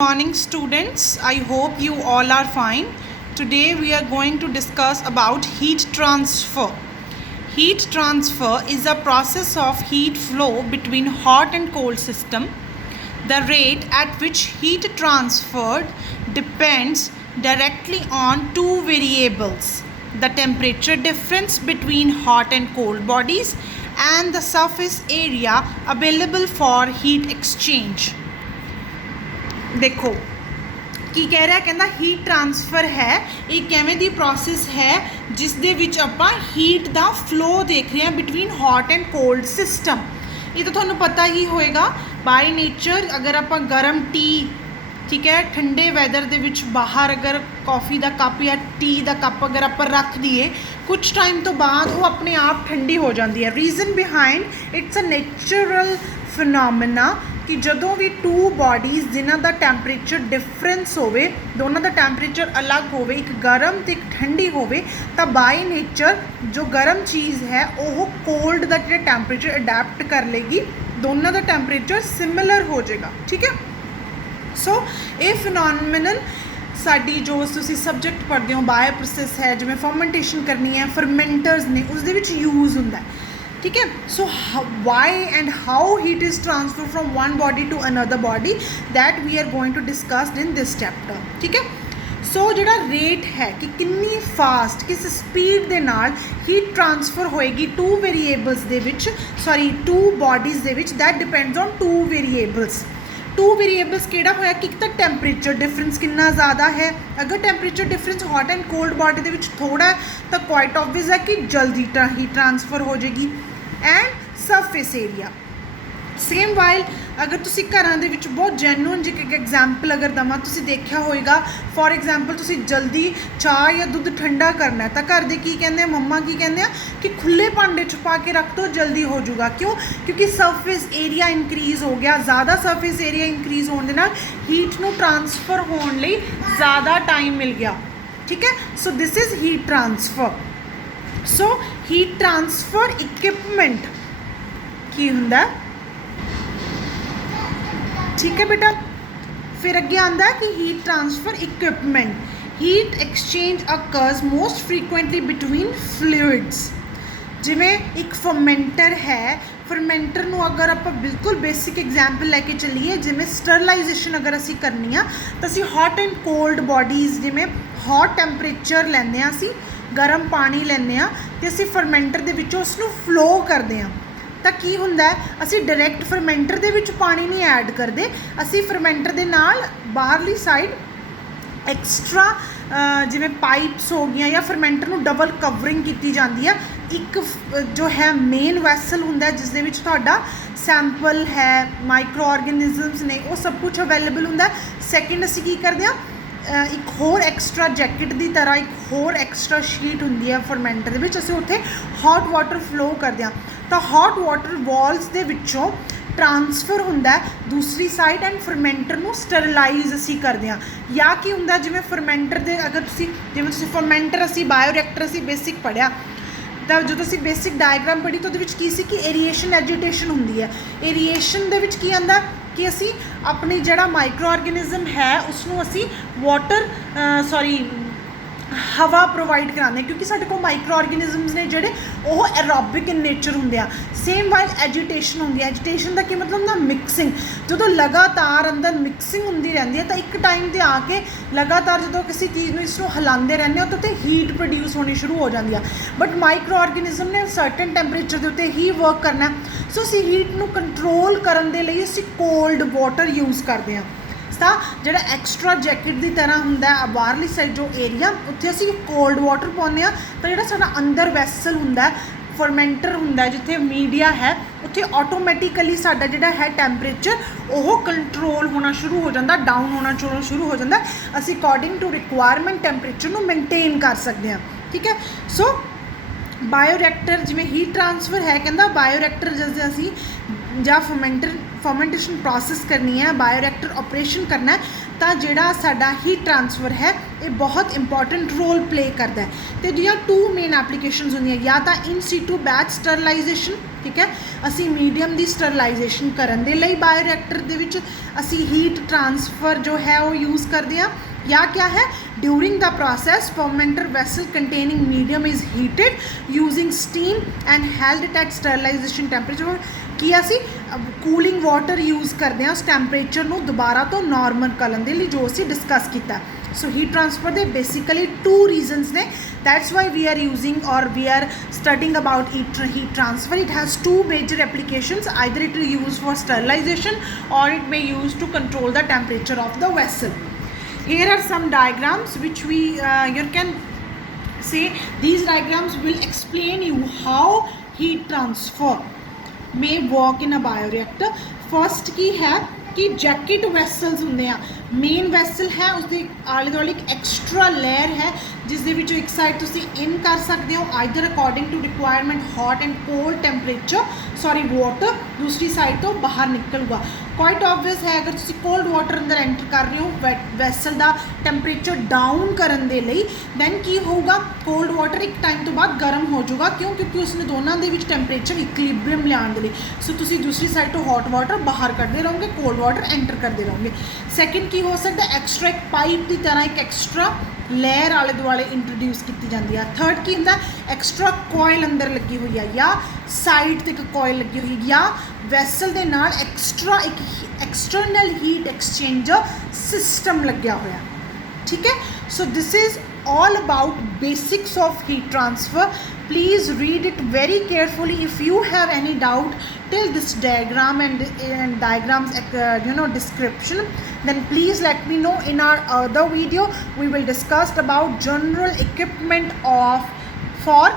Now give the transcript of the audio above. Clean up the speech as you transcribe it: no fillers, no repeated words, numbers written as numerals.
Morning students, I hope you all are fine. Today we are going to discuss about heat transfer. Heat transfer is a process of heat flow between hot and cold system. The rate at which heat transferred depends directly on two variables: the temperature difference between hot and cold bodies and the surface area available for heat exchange. देखो ਕੀ ਕਹਿ ਰਿਹਾ, ਕਹਿੰਦਾ heat transfer ਹੈ ਇਹ ਕਿਵੇਂ ਦੀ process ਹੈ ਜਿਸ ਦੇ ਵਿੱਚ ਆਪਾਂ ਹੀਟ ਦਾ ਫਲੋ ਦੇਖ ਰਹੇ ਹਾਂ between hot and cold system. ਇਹ ਤਾਂ ਤੁਹਾਨੂੰ ਪਤਾ ਹੀ ਹੋਏਗਾ ਬਾਈ ਨੇਚਰ। ਅਗਰ ਆਪਾਂ ਗਰਮ ਟੀ, ਠੀਕ ਹੈ, ਠੰਡੇ ਵੈਦਰ ਦੇ ਵਿੱਚ ਬਾਹਰ ਅਗਰ ਕੌਫੀ ਦਾ ਕੱਪ ਜਾਂ ਟੀ ਦਾ ਕੱਪ ਅਗਰ ਆਪਾਂ ਰੱਖ ਦਈਏ ਕੁਛ ਟਾਈਮ ਤੋਂ ਬਾਅਦ ਉਹ ਆਪਣੇ ਆਪ ਠੰਡੀ ਹੋ ਜਾਂਦੀ ਹੈ। Reason behind it's a natural phenomena ਕਿ ਜਦੋਂ ਵੀ ਟੂ ਬੋਡੀਜ਼ ਜਿਨ੍ਹਾਂ ਦਾ ਟੈਂਪਰੇਚਰ ਡਿਫਰੈਂਸ ਹੋਵੇ, ਦੋਨਾਂ ਦਾ ਟੈਂਪਰੇਚਰ ਅਲੱਗ ਹੋਵੇ, ਇੱਕ ਗਰਮ ਅਤੇ ਇੱਕ ਠੰਡੀ ਹੋਵੇ, ਤਾਂ ਬਾਈ ਨੇਚਰ ਜੋ ਗਰਮ ਚੀਜ਼ ਹੈ ਉਹ ਕੋਲਡ ਦਾ ਜਿਹੜਾ ਟੈਂਪਰੇਚਰ ਅਡੈਪਟ ਕਰ ਲੇਗੀ, ਦੋਨਾਂ ਦਾ ਟੈਂਪਰੇਚਰ ਸਿਮਿਲਰ ਹੋ ਜਾਏਗਾ। ਠੀਕ ਹੈ, ਸੋ ਇਹ ਫਿਨੋਮੀਨਨ ਸਾਡੀ ਜੋ ਤੁਸੀਂ ਸਬਜੈਕਟ ਪੜ੍ਹਦੇ ਹੋ ਬਾਇਓ ਪ੍ਰੋਸੈਸ ਹੈ, ਜਿਵੇਂ ਫਰਮੈਂਟੇਸ਼ਨ ਕਰਨੀ ਹੈ, ਫਰਮੈਂਟਰਸ ਨੇ, ਉਸ ਦੇ ਵਿੱਚ ਯੂਜ਼ ਹੁੰਦਾ। ठीक है, so why and how heat is transferred from one body to another body, that we are going to discuss in this chapter। ठीक है, सो ਜਿਹੜਾ ਰੇਟ ਹੈ ਕਿ ਕਿੰਨੀ ਫਾਸਟ ਕਿਸ ਸਪੀਡ ਦੇ ਨਾਲ ਹੀਟ ਟਰਾਂਸਫਰ ਹੋਏਗੀ ਟੂ ਵੇਰੀਏਬਲਸ ਦੇ ਵਿੱਚ, ਟੂ ਬੋਡੀਜ਼ ਦੇ ਵਿੱਚ, that depends on two variables. Two variables ਕਿਹੜਾ ਹੋਇਆ ਕਿ ਇੱਕ ਤਾਂ ਟੈਂਪਰੇਚਰ ਡਿਫਰੈਂਸ ਕਿੰਨਾ ਜ਼ਿਆਦਾ ਹੈ। ਅਗਰ temperature difference hot and cold body ਦੇ ਵਿੱਚ ਥੋੜ੍ਹਾ ਹੈ ਤਾਂ ਕੁਆਇਟ ਆਬਵੀਅਸ ਹੈ ਕਿ ਜਲਦੀ ਹੀਟ ਟਰਾਂਸਫਰ ਹੋ ਜਾਏਗੀ। And surface area same while ਅਗਰ ਤੁਸੀਂ ਘਰਾਂ ਦੇ ਵਿੱਚ ਬਹੁਤ ਜੈਨੂਅਨ ਜੀ ਇੱਕ ਐਗਜ਼ਾਮਪਲ ਅਗਰ ਦੇਵਾਂ, ਤੁਸੀਂ ਦੇਖਿਆ ਹੋਏਗਾ ਫੋਰ ਐਗਜ਼ਾਮਪਲ ਤੁਸੀਂ ਜਲਦੀ ਚਾਹ ਜਾਂ ਦੁੱਧ ਠੰਡਾ ਕਰਨਾ ਤਾਂ ਘਰ ਦੇ ਕੀ ਕਹਿੰਦੇ ਆ, ਮੰਮਾ ਕੀ ਕਹਿੰਦੇ ਆ ਕਿ ਖੁੱਲ੍ਹੇ ਭਾਂਡੇ 'ਚ ਪਾ ਕੇ ਰੱਖ ਦਿਓ, ਜਲਦੀ ਹੋ ਜਾਊਗਾ। ਕਿਉਂ? ਕਿਉਂਕਿ ਸਰਫੇਸ ਏਰੀਆ ਇਨਕਰੀਜ਼ ਹੋ ਗਿਆ। ਜ਼ਿਆਦਾ ਸਰਫੇਸ ਏਰੀਆ ਇਨਕਰੀਜ਼ ਹੋਣ ਦੇ ਨਾਲ ਹੀਟ ਨੂੰ ਟਰਾਂਸਫਰ ਹੋਣ ਲਈ ਜ਼ਿਆਦਾ ਟਾਈਮ ਮਿਲ ਗਿਆ। ਠੀਕ ਹੈ, so this is heat transfer. So heat transfer equipment ਕੀ ਹੁੰਦਾ? ਠੀਕ ਹੈ ਬੇਟਾ, ਫਿਰ ਅੱਗੇ ਆਉਂਦਾ ਕਿ heat transfer equipment, heat exchange occurs most frequently between fluids. ਜਿਵੇਂ ਇੱਕ ਫਰਮੈਂਟਰ ਹੈ, ਫਰਮੈਂਟਰ ਨੂੰ ਅਗਰ ਆਪਾਂ ਬਿਲਕੁਲ ਬੇਸਿਕ ਐਗਜ਼ਾਮਪਲ ਲੈ ਕੇ ਚੱਲੀਏ, ਜਿਵੇਂ ਸਟਰਲਾਈਜੇਸ਼ਨ ਅਗਰ ਅਸੀਂ ਕਰਨੀ ਆ ਤਾਂ ਅਸੀਂ ਹੌਟ ਐਂਡ ਕੋਲਡ ਬੋਡੀਜ਼, ਜਿਵੇਂ ਹੌਟ ਟੈਂਪਰੇਚਰ ਲੈਂਦੇ ਹਾਂ, ਅਸੀਂ ਗਰਮ ਪਾਣੀ ਲੈਂਦੇ ਹਾਂ ਅਤੇ ਅਸੀਂ ਫਰਮੈਂਟਰ ਦੇ ਵਿੱਚੋਂ ਉਸਨੂੰ ਫਲੋ ਕਰਦੇ ਹਾਂ। ਤਾਂ ਕੀ ਹੁੰਦਾ, ਅਸੀਂ ਡਾਇਰੈਕਟ ਫਰਮੈਂਟਰ ਦੇ ਵਿੱਚ ਪਾਣੀ ਨਹੀਂ ਐਡ ਕਰਦੇ, ਅਸੀਂ ਫਰਮੈਂਟਰ ਦੇ ਨਾਲ ਬਾਹਰਲੀ ਸਾਈਡ ਐਕਸਟਰਾ ਜਿਵੇਂ ਪਾਈਪਸ ਹੋ ਗਈਆਂ ਜਾਂ ਫਰਮੈਂਟਰ ਨੂੰ ਡਬਲ ਕਵਰਿੰਗ ਕੀਤੀ ਜਾਂਦੀ ਆ। ਇੱਕ ਜੋ ਹੈ ਮੇਨ ਵੈਸਲ ਹੁੰਦਾ ਜਿਸ ਦੇ ਵਿੱਚ ਤੁਹਾਡਾ ਸੈਂਪਲ ਹੈ, ਮਾਈਕਰੋ ਆਰਗੈਨਿਜ਼ਮਸ ਨੇ, ਉਹ ਸਭ ਕੁਛ ਅਵੇਲੇਬਲ ਹੁੰਦਾ। ਸੈਕਿੰਡ ਅਸੀਂ ਕੀ ਕਰਦੇ ਹਾਂ, ਇੱਕ ਹੋਰ ਐਕਸਟਰਾ ਜੈਕਟ ਦੀ ਤਰ੍ਹਾਂ ਇੱਕ ਹੋਰ ਐਕਸਟਰਾ ਸ਼ੀਟ ਹੁੰਦੀ ਹੈ ਫਰਮੈਂਟਰ ਦੇ ਵਿੱਚ, ਅਸੀਂ ਉੱਥੇ ਹੌਟ ਵਾਟਰ ਫਲੋ ਕਰਦੇ ਹਾਂ ਤਾਂ ਹੌਟ ਵਾਟਰ ਵਾਲਸ ਦੇ ਵਿੱਚੋਂ ਟਰਾਂਸਫਰ ਹੁੰਦਾ ਦੂਸਰੀ ਸਾਈਡ ਐਂਡ ਫਰਮੈਂਟਰ ਨੂੰ ਸਟਰਲਾਈਜ਼ ਅਸੀਂ ਕਰਦੇ ਹਾਂ। ਜਾਂ ਕੀ ਹੁੰਦਾ, ਜਿਵੇਂ ਫਰਮੈਂਟਰ ਦੇ ਅਗਰ ਤੁਸੀਂ ਫਰਮੈਂਟਰ ਅਸੀਂ ਬਾਇਓ ਰਿਐਕਟਰ ਅਸੀਂ ਬੇਸਿਕ ਪੜ੍ਹਿਆ ਤਾਂ ਜਦੋਂ ਅਸੀਂ ਬੇਸਿਕ ਡਾਇਗਰਾਮ ਪੜ੍ਹੀ ਤਾਂ ਉਹਦੇ ਵਿੱਚ ਕੀ ਸੀ ਕਿ ਏਰੀਏਸ਼ਨ ਐਜੀਟੇਸ਼ਨ ਹੁੰਦੀ ਹੈ। ਏਰੀਏਸ਼ਨ ਦੇ ਵਿੱਚ ਕੀ ਆਉਂਦਾ ਕਿ ਅਸੀਂ ਆਪਣੀ ਜਿਹੜਾ ਮਾਈਕਰੋ ਆਰਗੈਨਿਜ਼ਮ ਹੈ ਉਸਨੂੰ ਅਸੀਂ ਹਵਾ ਪ੍ਰੋਵਾਈਡ ਕਰਾਉਂਦੇ, ਕਿਉਂਕਿ ਸਾਡੇ ਕੋਲ ਮਾਈਕਰੋ ਆਰਗੈਨਿਜ਼ਮਸ ਨੇ ਜਿਹੜੇ ਉਹ ਐਰੋਬਿਕ ਇਨ ਨੇਚਰ ਹੁੰਦੇ ਆ। ਸੇਮ ਵਾਈਲ ਐਜੀਟੇਸ਼ਨ ਹੁੰਦੀ ਹੈ। ਐਜੀਟੇਸ਼ਨ ਦਾ ਕੀ ਮਤਲਬ ਹੁੰਦਾ? ਮਿਕਸਿੰਗ। ਜਦੋਂ ਲਗਾਤਾਰ ਅੰਦਰ ਮਿਕਸਿੰਗ ਹੁੰਦੀ ਰਹਿੰਦੀ ਹੈ ਤਾਂ ਇੱਕ ਟਾਈਮ 'ਤੇ ਆ ਕੇ ਲਗਾਤਾਰ ਜਦੋਂ ਕਿਸੇ ਚੀਜ਼ ਨੂੰ ਇਸਨੂੰ ਹਿਲਾਉਂਦੇ ਰਹਿੰਦੇ ਹੋ ਤਾਂ ਉੱਤੇ ਹੀਟ ਪ੍ਰੋਡਿਊਸ ਹੋਣੀ ਸ਼ੁਰੂ ਹੋ ਜਾਂਦੀ ਆ। ਬਟ ਮਾਈਕਰੋ ਆਰਗੈਨਿਜ਼ਮ ਨੇ ਸਰਟਨ ਟੈਂਪਰੇਚਰ ਦੇ ਉੱਤੇ ਹੀ ਵਰਕ ਕਰਨਾ। ਸੋ ਅਸੀਂ ਹੀਟ ਨੂੰ ਕੰਟਰੋਲ ਕਰਨ ਦੇ ਲਈ ਅਸੀਂ ਕੋਲਡ ਵਾਟਰ ਯੂਜ਼ ਕਰਦੇ ਹਾਂ। ਤਾਂ ਜਿਹੜਾ ਐਕਸਟਰਾ ਜੈਕਟ ਦੀ ਤਰ੍ਹਾਂ ਹੁੰਦਾ ਬਾਹਰਲੀ ਸਾਈਡ ਜੋ ਏਰੀਆ, ਉੱਥੇ ਅਸੀਂ ਕੋਲਡ ਵਾਟਰ ਪਾਉਂਦੇ ਹਾਂ ਤਾਂ ਜਿਹੜਾ ਸਾਡਾ ਅੰਦਰ ਵੈਸਲ ਹੁੰਦਾ, ਫਰਮੈਂਟਰ ਹੁੰਦਾ, ਜਿੱਥੇ ਮੀਡੀਆ ਹੈ, ਉੱਥੇ ਆਟੋਮੈਟਿਕਲੀ ਸਾਡਾ ਜਿਹੜਾ ਹੈ ਟੈਂਪਰੇਚਰ ਉਹ ਕੰਟਰੋਲ ਹੋਣਾ ਸ਼ੁਰੂ ਹੋ ਜਾਂਦਾ, ਡਾਊਨ ਹੋਣਾ ਸ਼ੁਰੂ ਹੋ ਜਾਂਦਾ। ਅਸੀਂ ਅਕੋਰਡਿੰਗ ਟੂ ਰਿਕੁਆਇਰਮੈਂਟ ਟੈਂਪਰੇਚਰ ਨੂੰ ਮੇਨਟੇਨ ਕਰ ਸਕਦੇ ਹਾਂ। ਠੀਕ ਹੈ, ਸੋ ਬਾਇਓ ਰਿਐਕਟਰ ਜਿਵੇਂ ਹੀਟ ਟਰਾਂਸਫਰ ਹੈ, ਕਹਿੰਦਾ ਬਾਇਓ ਰਿਐਕਟਰ ਜਦੋਂ ਅਸੀਂ ਜਾਂ ਫਰਮੈਂਟੇਸ਼ਨ ਪ੍ਰੋਸੈਸ ਕਰਨੀ ਹੈ, ਬਾਇਓ ਰਿਐਕਟਰ ਆਪਰੇਸ਼ਨ ਕਰਨਾ ਹੈ ਤਾਂ ਜਿਹੜਾ ਸਾਡਾ ਹੀਟ ਟਰਾਂਸਫਰ ਹੈ ਇਹ ਬਹੁਤ ਇੰਪੋਰਟੈਂਟ ਰੋਲ ਪਲੇ ਕਰਦਾ ਹੈ। ਅਤੇ ਇਹਦੀਆਂ ਟੂ ਮੇਨ ਐਪਲੀਕੇਸ਼ਨਸ ਹੁੰਦੀਆਂ, ਜਾਂ ਤਾਂ ਇਨ ਸੀਟੂ ਬੈਚ ਸਟਰਲਾਈਜੇਸ਼ਨ, ठीक है। असी मीडियम की स्टरलाइजेशन करन दे लई बायोरिएक्टर दे विच असी हीट ट्रांसफर जो है वो यूज़ करते हैं। या क्या है, during the process fermenter vessel containing medium is heated using steam and held at sterilisation temperature कि असी कूलिंग वाटर यूज़ करते हैं उस टैंपरेचर को दोबारा तो नॉर्मल करने के लिए जो असी डिस्कस किया। सो हीट ट्रांसफर दे बेसिकली 2 रीजनस ने, that's why we are using or we are studying about heat transfer. It has 2 major applications, either it use for sterilization or it may use to control the temperature of the vessel. Here are some diagrams which we you can say these diagrams will explain you how heat transfer may work in a bioreactor। First की है कि jacket vessels होंगे आ, main vessel है उसके आले दुआले एक extra layer है जिस दे विच एक साइड तुसी इन कर सकते हो either according to requirement hot and cold temperature sorry water, दूसरी साइड तो बाहर निकलूगा। क्वाइट ऑबवियस है अगर तुसी कोल्ड वाटर अंदर एंटर कर रहे हो वैसल का टैंपरेचर डाउन करन दे लई, दैन की होगा, कोल्ड वाटर एक टाइम तो बाद गर्म हो जाएगा, क्यों, क्योंकि उसने दोनों के टैंपरेचर इक्विलिब्रियम लियाण दे लई। सो तुसी दूसरी साइड तो हॉट वाटर बाहर करते रहोगे, कोल्ड वाटर एंटर करते रहोगे। सैकेंड की हो सकता है एक्सट्रा एक पाइप की तरह एक एक्सट्रा लेयर आले दुआले इंट्रोड्यूस की जाती है। थर्ड की होंगे एक्सट्रा कॉयल अंदर लगी हुई है या साइड ते एक कॉयल लगी हुई या वैसल के नाल एक्सट्रा एक एक्सटर्नल हीट एक्सचेंजर सिस्टम लग्या होया, ठीक है। So this is all about basics of heat transfer। Please read it very carefully। If you have any doubt till this diagram and diagrams description, then please let me know in our other video we will discuss about general equipment of for